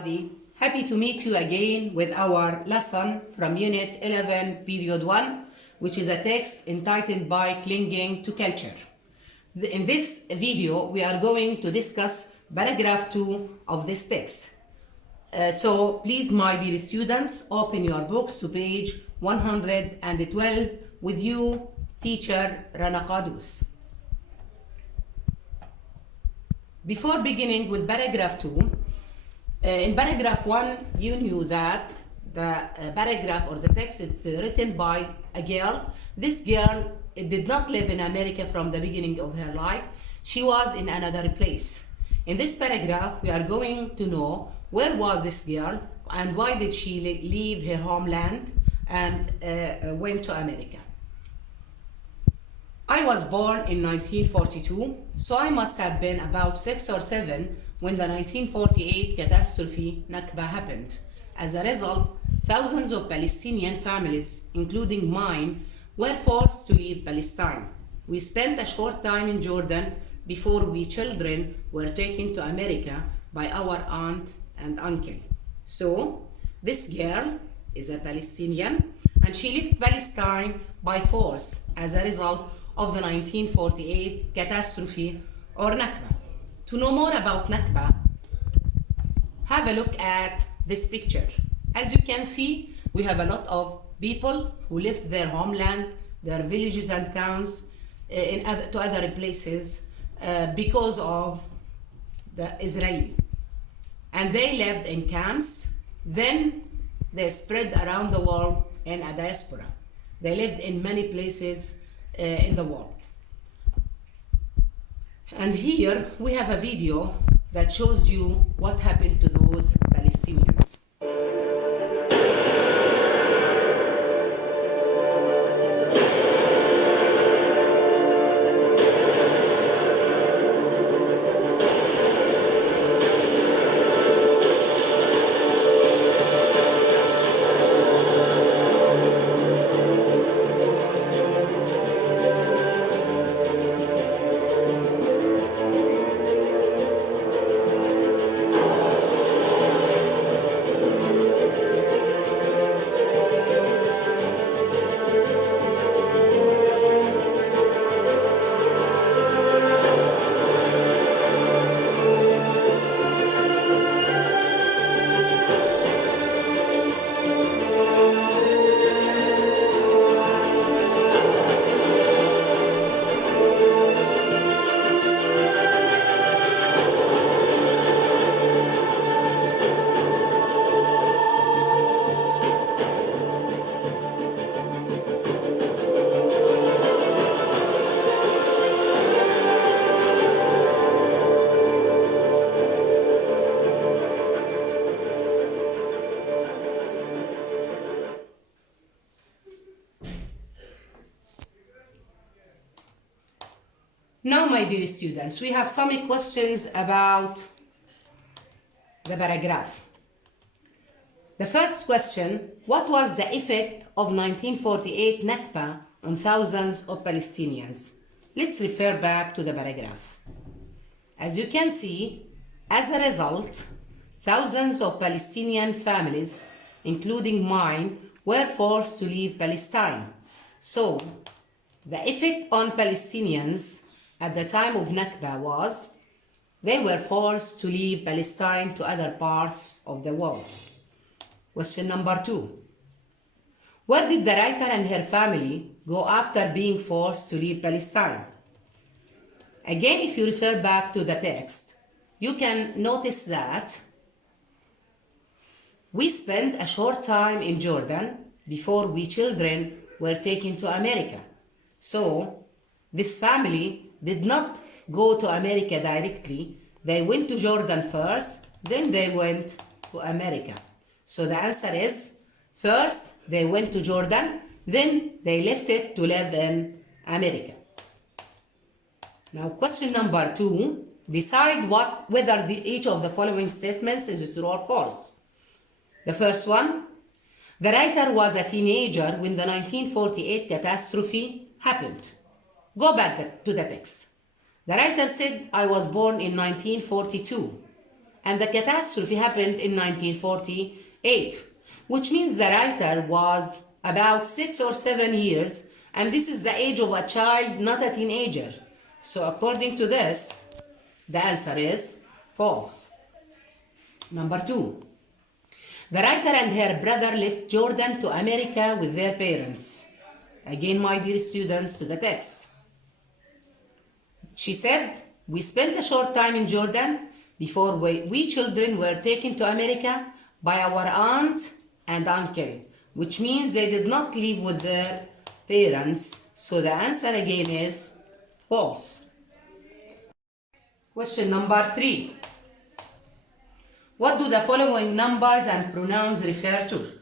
Happy to meet you again with our lesson from Unit 11, Period 1, which is a text entitled by Clinging to Culture. In this video, we are going to discuss paragraph 2 of this text. So please, my dear students, open your books to page 112 with you, teacher Rana Qadous. Before beginning with paragraph 2, in paragraph 1, you knew that the paragraph or the text is written by a girl. This girl did not live in America from the beginning of her life. She was in another place. In this paragraph, we are going to know where was this girl and why did she leave her homeland and went to America. I was born in 1942, so I must have been about 6 or 7 when the 1948 catastrophe Nakba happened. As a result, thousands of Palestinian families, including mine, were forced to leave Palestine. We spent a short time in Jordan before we children were taken to America by our aunt and uncle. So, this girl is a Palestinian and she left Palestine by force as a result of the 1948 catastrophe or Nakba. To know more about Nakba, have a look at this picture. As you can see, we have a lot of people who left their homeland, their villages and towns to other places because of the Israel. And they lived in camps. Then they spread around the world in a diaspora. They lived in many places in the world. And here we have a video that shows you what happened to those Palestinians. Now, my dear students, we have some questions about the paragraph. The first question, what was the effect of 1948 Nakba on thousands of Palestinians? Let's refer back to the paragraph. As you can see, as a result, thousands of Palestinian families, including mine, were forced to leave Palestine. So, the effect on Palestinians at the time of Nakba was they were forced to leave Palestine to other parts of the world. Question number 2. Where did the writer and her family go after being forced to leave Palestine? Again, if you refer back to the text, you can notice that we spent a short time in Jordan before we children were taken to America. So, this family did not go to America directly. They went to Jordan first, then they went to America. So the answer is, first they went to Jordan, then they left it to live in America. Now, question number 2, decide whether each of the following statements is true or false. The first one, the writer was a teenager when the 1948 catastrophe happened. Go back to the text. The writer said, I was born in 1942. and the catastrophe happened in 1948, which means the writer was about 6 or 7 years, and this is the age of a child, not a teenager. So according to this, the answer is false. Number 2. The writer and her brother left Jordan to America with their parents. Again, my dear students, to the text. She said, "We spent a short time in Jordan before we children were taken to America by our aunt and uncle," which means they did not live with their parents. So the answer again is false. Question number 3. What do the following numbers and pronouns refer to?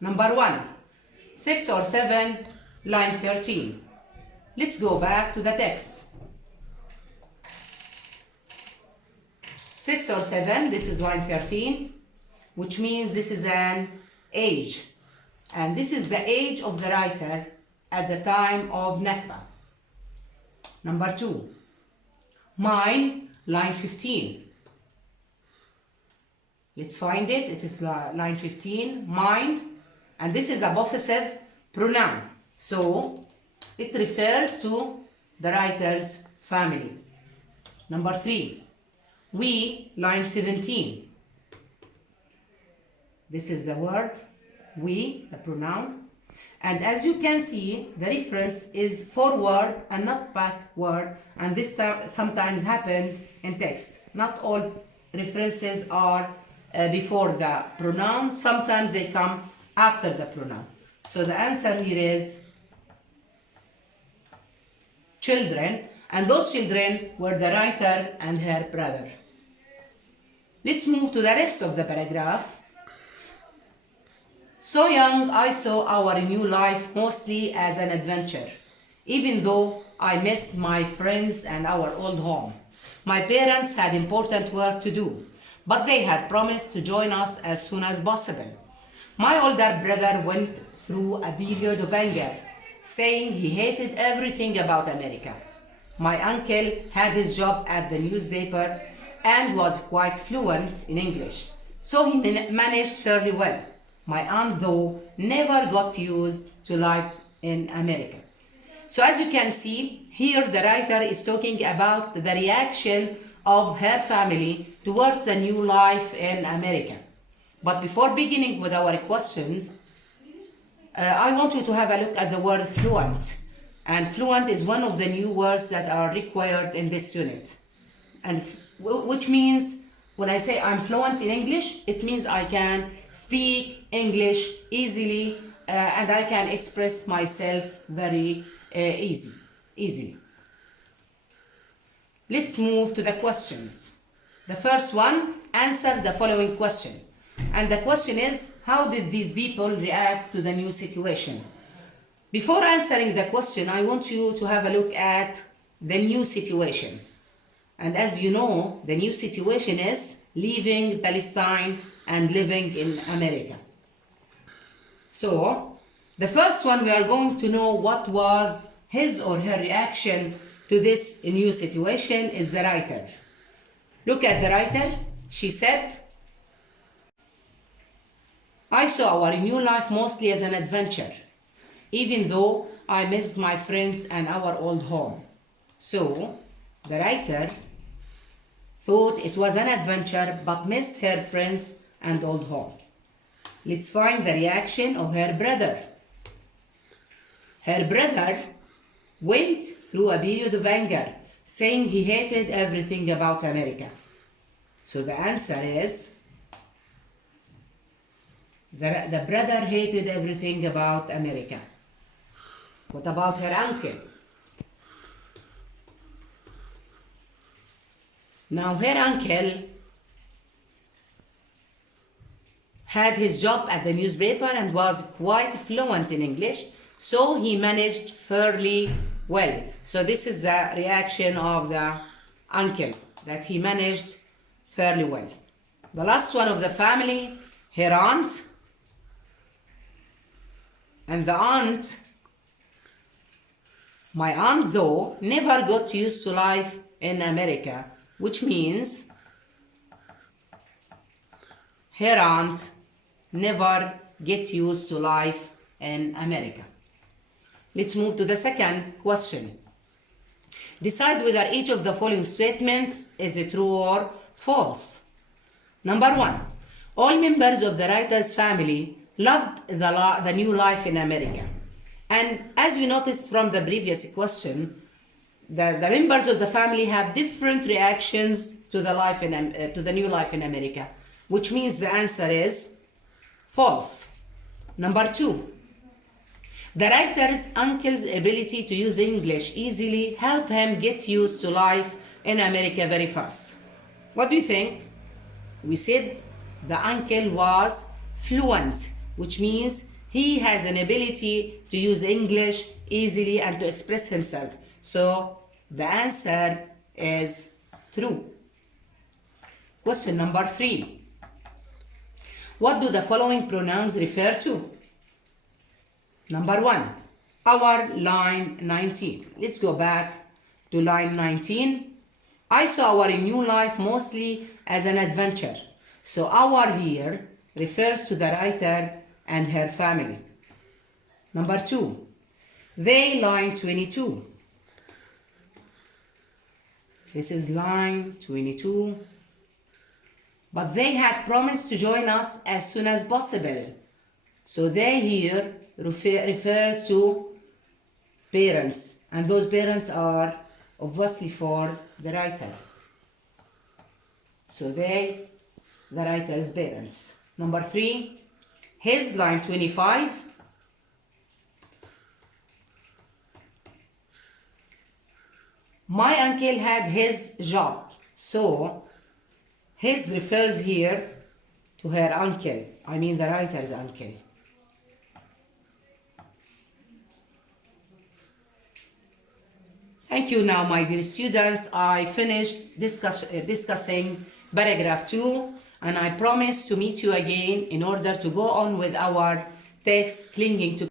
Number 1, 6 or 7, line 13. Let's go back to the text. 6 or 7, this is line 13, which means this is an age. And this is the age of the writer at the time of Nakba. Number 2, mine, line 15. Let's find it. It is line 15, mine. And this is a possessive pronoun. So it refers to the writer's family. Number 3, we, line 17. This is the word we, the pronoun. And as you can see, the reference is forward and not backward. And this sometimes happens in text. Not all references are before the pronoun. Sometimes they come after the pronoun. So the answer here is children, and those children were the writer and her brother. Let's move to the rest of the paragraph. So young, I saw our new life mostly as an adventure, even though I missed my friends and our old home. My parents had important work to do, but they had promised to join us as soon as possible. My older brother went through a period of anger, saying he hated everything about America. My uncle had his job at the newspaper and was quite fluent in English, so he managed fairly well. My aunt, though, never got used to life in America. So as you can see, here the writer is talking about the reaction of her family towards the new life in America. But before beginning with our question, I want you to have a look at the word fluent. And fluent is one of the new words that are required in this unit. And which means, when I say I'm fluent in English, it means I can speak English easily and I can express myself very easily. Let's move to the questions. The first one, answer the following question. And the question is, how did these people react to the new situation? Before answering the question, I want you to have a look at the new situation. And as you know, the new situation is leaving Palestine and living in America. So, the first one, we are going to know what was his or her reaction to this new situation is the writer. Look at the writer. She said, I saw our new life mostly as an adventure, even though I missed my friends and our old home. So, the writer thought it was an adventure but missed her friends and old home. Let's find the reaction of her brother. Her brother went through a period of anger, saying he hated everything about America. So the answer is, the brother hated everything about America. What about her uncle? Now her uncle had his job at the newspaper and was quite fluent in English, so he managed fairly well. So this is the reaction of the uncle, that he managed fairly well. The last one of the family, her aunt. And the aunt, my aunt though, never got used to life in America, which means her aunt never get used to life in America. Let's move to the second question. Decide whether each of the following statements is true or false. Number 1. All members of the writer's family loved the new life in America. And as we noticed from the previous question, the members of the family have different reactions to the new life in America, which means the answer is false. Number 2. The writer's uncle's ability to use English easily helped him get used to life in America very fast. What do you think? We said the uncle was fluent, which means he has an ability to use English easily and to express himself. So the answer is true. Question number 3. What do the following pronouns refer to? Number 1, our line 19. Let's go back to line 19. I saw our new life mostly as an adventure. So our here refers to the writer and her family. Number 2, they, line 22. This is line 22. But they had promised to join us as soon as possible. So they here refers to parents, and those parents are obviously for the writer. So they, the writer's parents. Number 3, his, line 25. My uncle had his job. So his refers here to her uncle. I mean the writer's uncle. Thank you. Now, my dear students, I finished discussing paragraph 2, and I promise to meet you again in order to go on with our text, Clinging to